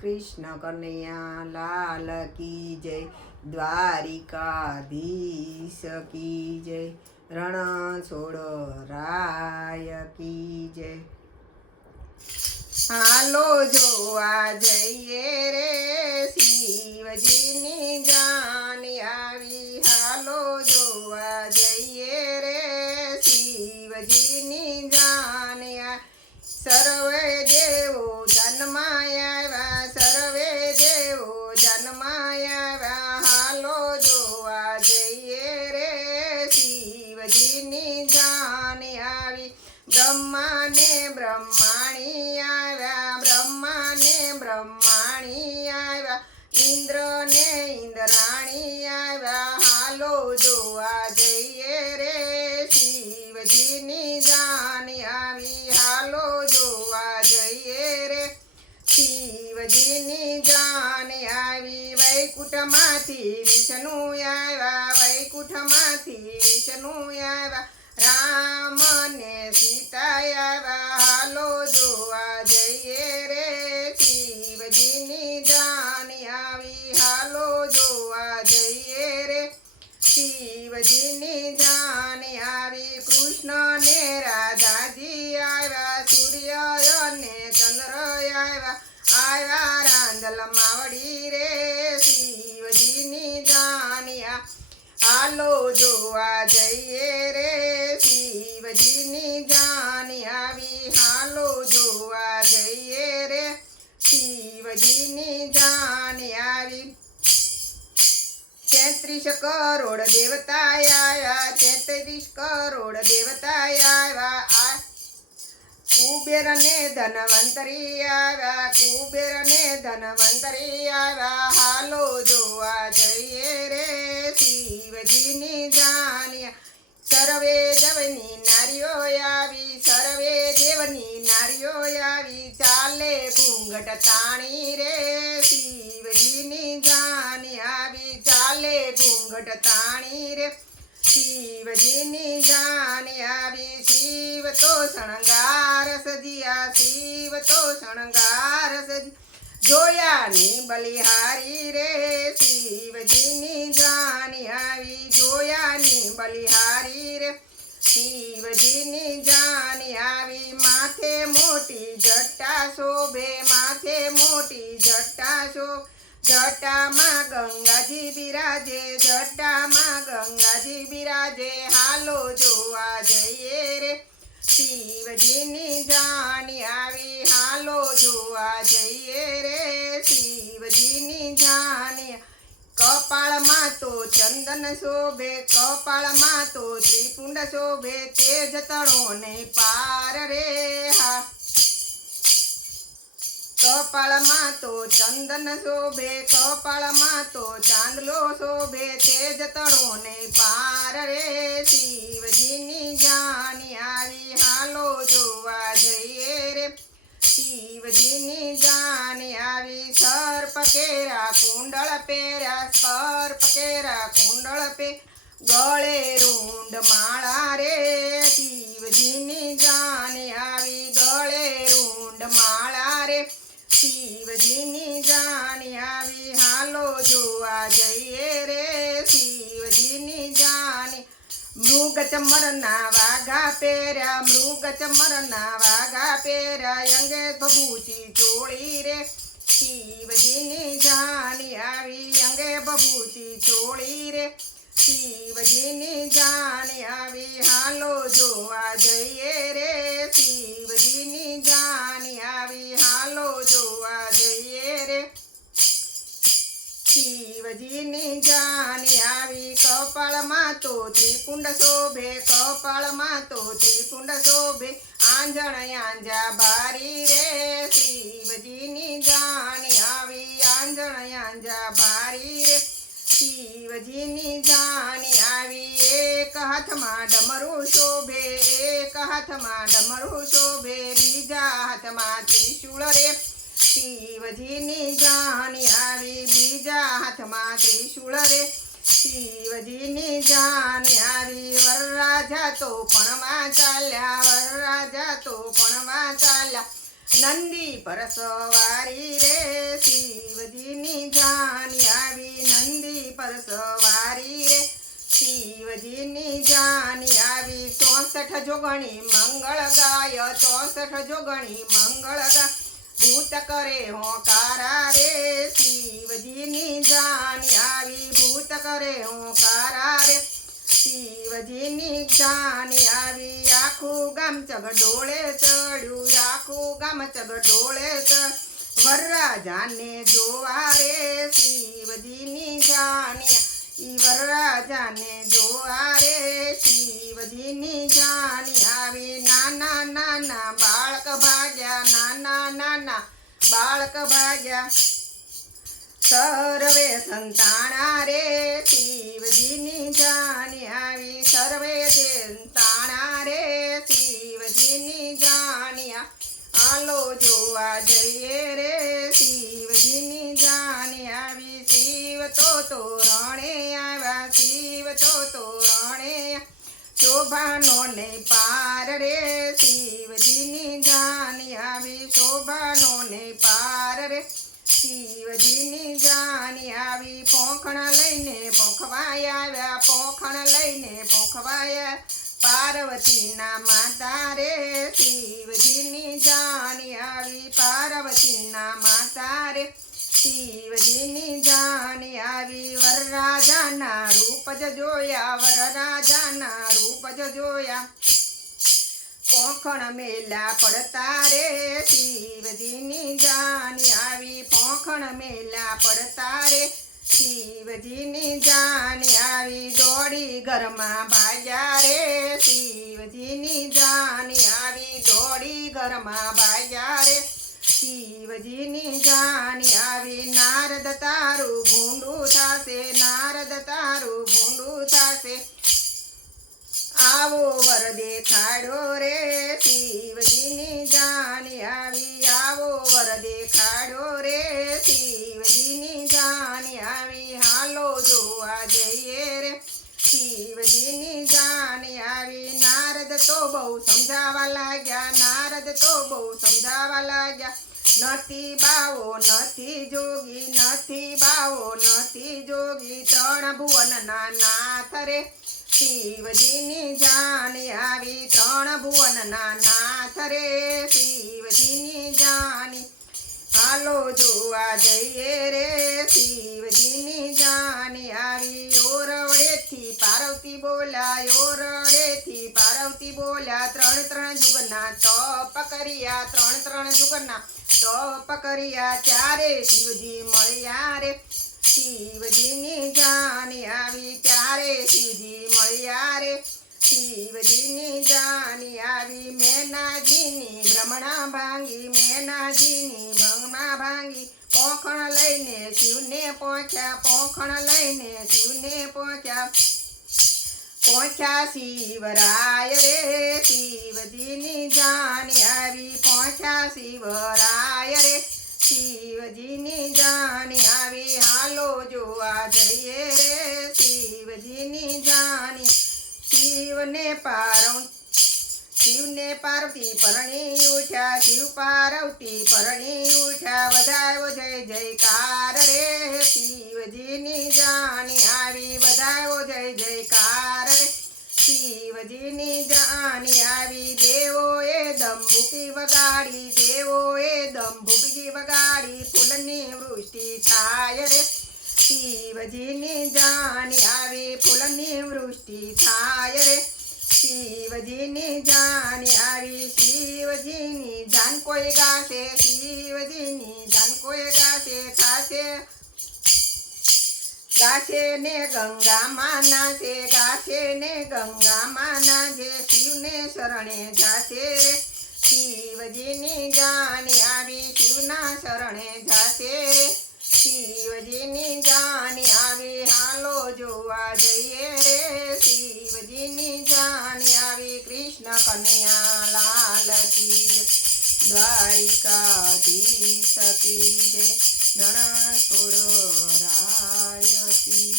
કૃષ્ણ કનૈયા લાલ કી જય દ્વારિકાધીશ કી જય રણ છોડ રાય કી જય હાલો જોવા જઈએ રે શિવજીની વૈકુંઠમાંથી વિષ્ણુ આવ્યા વૈકુંઠમાંથી વિષ્ણુ આવ્યા રામ ને સીતા આવ્યા હાલો જોવા જઈએ રે શિવજીની જાન આવી હાલો જોવા જઈએ રે શિવજીની જાન આવી કૃષ્ણ ને રાધાજી આવ્યા સૂર્ય અને ચંદ્ર આવ્યા આવ્યા રાંદલ માવડી રે હાલો જોવા જઈએ રે શિવજીની જાની આવી હાલો જોવા જઈએ રે શિવજીની જાની આવી તેત્રીસ કરોડ દેવતા આવ્યા તેત્રીસ કરોડ દેવતા આવ્યા આ કુબેર ને ધનવંતરી આવ્યા હાલો જોવા જઈએ રે શિવજીની જાનિયા સર્વે દેવની નારીઓ આવી, સર્વે દેવની નારીઓ આવી, ચાલે ઘૂંઘટ તાણી રે શિવજીની જાની આવી, ચાલે ઘૂંઘટ તાણી રે. શિવજીની જાની આવી, શિવ તો શણગાર સજિયા, શિવ તો શણગાર સજી. જોયાની બલિહારી રે, શિવજીની જાની આવી, જોયાની બલિહારી રે. શિવજીની જાની આવી, માથે મોટી જટ્ટા શોભે, માથે મોટી જટ્ટા શોભ. જટામાં ગંગાજી બિરાજે, જટામાં ગંગાજી બિરાજે, હાલો જોવા જઈએ રે. શિવજીની જાણી આવી, હાલો જોવા જઈએ રે. શિવજીની જાણી કપાળમાં તો ચંદન શોભે, કપાળમાં તો ત્રિપુંડ શોભે, તેજ તણો નહીં પાર રે. હા. કપાળમાં તો ચંદન શોભે કપાળમાં તો ચાંદલો શોભે તેજ તળો ને પાર રે શિવજીની જાની આવી હાલો જોવા જઈએ રે શિવજીની જાની આવી સર્પ કેરા કુંડળ પહેર્યા સર્પ કેરા કુંડળ પે ગળે રૂંડ માળા રે શિવજીની જાની આવી ગળે રૂંડ માળા રે શિવજીની જાની આવી હાલો જોવા જઈએ રે શિવજીની જાની. મૃગ ચમરના વાઘા પહેર્યા, મૃગ ચમરના વાઘા પહેર્યા, અંગે ભભૂચી ચોળી રે. શિવજીની જાની આવી, અંગે ભભૂચી ચોળી રે. શિવજીની જાની આવી, હાલો જોવા જઈએ રે શિવજીની જાની આવી કપાળમાં તો ત્રિપુંડ શોભે, કપાળમાં તો ત્રિપુંડ શોભે. આંજણ આંજા બારી રે, શિવજીની જાની આવી આંજણ આંજા બારી રે. શિવજીની જાની આવી એક હાથમાં ડમરું શોભે, એક હાથમાં ડમરું શોભે, બીજા હાથમાં ત્રિશુળ રે. શિવજીની જાણી આવી બીજા હાથમાં ત્રિશૂળ રે. શિવજીની જાણી આવી, વરરાજા તો પણમાં ચાલ્યા, વરરાજા તો પણમાં ચાલ્યા. નંદી પર સવારી રે, શિવજીની જાની આવી, નંદી પર સવારી રે. શિવજીની જાની આવી, ચોસઠ જોગણી મંગળ ગાય, ચોસઠ જોગણી મંગળ ગાય. ભૂત કરે હોકારા રે શિવજીની જાની આવી ભૂત કરે હોકારા રે શિવજીની જાની આવી આખું ગામ ચગડોળે ચડ્યું આખું ગામ ચગડોળે ચડ વરરાજાને જોવા રે શિવજીની જાની ઈ વરરાજાને જોવા રે શિવજીની જાની બાળક ભાગ્યા. સર્વે સંતાણા રે, શિવજીની જાણી આવી. સર્વે સંતાણા રે, શિવજીની જાણ્યા આલો જોવા જઈએ રે, શિવજીની જાણી આવી. શિવ તો તોરણે આવ્યા, શિવ તો તોરણે શોભાનો ને પાર રે શિવજીની જાની આવી શોભાનો ને પાર રે. શિવજીની જાની આવી પોખણ લઈને પોખવાય આવ્યા પોખણ લઈને પોખવાય પાર્વતીના માતા રે. શિવજીની જાની આવી પાર્વતીના માતા રે. શિવજીની જાની આવી વરરાજાના રૂપ જ જોયા, વરરાજાના રૂપ જ જોયા. પોખણ મેલા પડતા રે, શિવજીની જાની આવી પોખણ મેલા પડતા રે, શિવજીની જાની આવી દોડી ઘરમાં ભાગ્યા રે, શિવજીની જાની આવી દોડી ઘરમાં ભાગ્યા રે, શિવજીની જાની આવી નારદ તારું ભૂંડું થાશે, નારદ તારું ભૂંડું થાશે આવો વર દેખાડો રે, શિવજીની જાણી આવી. આવો વર દેખાડો રે, શિવજીની જાણી આવી. હાલો જોવા જઈએ રે, શિવજીની જાણી આવી. નારદ તો બહુ સમજાવા લાગ્યા, નારદ તો બહુ સમજાવા લાગ્યા. નથી બાવો, નથી જોગી, નથી બાવો, નથી જોગી. ત્રણ ભુવનના નાથ રે. શિવજીની જાની આવી, ત્રણ ભુવનના નાથ રે. શિવજીની જાની, હાલો જોવા જઈએ રે. શિવજીની જાની આવી ઓરવડેથી પાર્વતી બોલ્યા ઓરવડેથી પાર્વતી બોલ્યા, ત્રણ ત્રણ જુગના તપ કર્યા, ત્રણ ત્રણ જુગના તપ કર્યા, ત્યારે શિવજી મળ્યા રે. શિવજીની જાની આવી, ત્યારે શિવજી રે શિવજીની જાની આવી, મેનાજીની ભ્રમણા ભાંગી, મેનાજીની ભ્રમણા ભાંગી, પોખણ લઈને શિવને પહોંચ્યા પોખણ લઈને શિવને પહોંચ્યા પહોંચ્યા શિવરાય રે, શિવજીની જાની આવી પહોંચ્યા શિવરાય રે, શિવજીની જાની પારવ શિવને પાર્વતી પરણી ઉઠ્યા શિવ પાર્વતી પરણી ઉઠ્યા વધાયો જય જયકાર રે શિવજીની જાની આવી વધાયો જય જયકાર રે શિવજીની જાની આવી દેવોએ દંભુકી વગાડી દેવોએ દંભુકી વગાડી ફૂલની વૃષ્ટિ થાય રે શિવજીની જાની આવી ફૂલની વૃષ્ટિ થાય રે શિવજીની જાની આવી શિવજીની જાન. કોઈ ગાશે શિવજીની જાન, કોઈ ગાશે થાશે ગાશે ને ગંગામાં નાશે, ગાશે ને ગંગામાં નાશે શિવને શરણે જાશે રે શિવજીની જાની આવી શિવના શરણે જાશે રે શિવજીની જાની. આવી હાલો જોવા જઈએ રે શિવજીની જાની આવી કૃષ્ણ કન્યા લાલ કી જય. દ્વારિકાધીશ કી જય ગણેશ રાય કી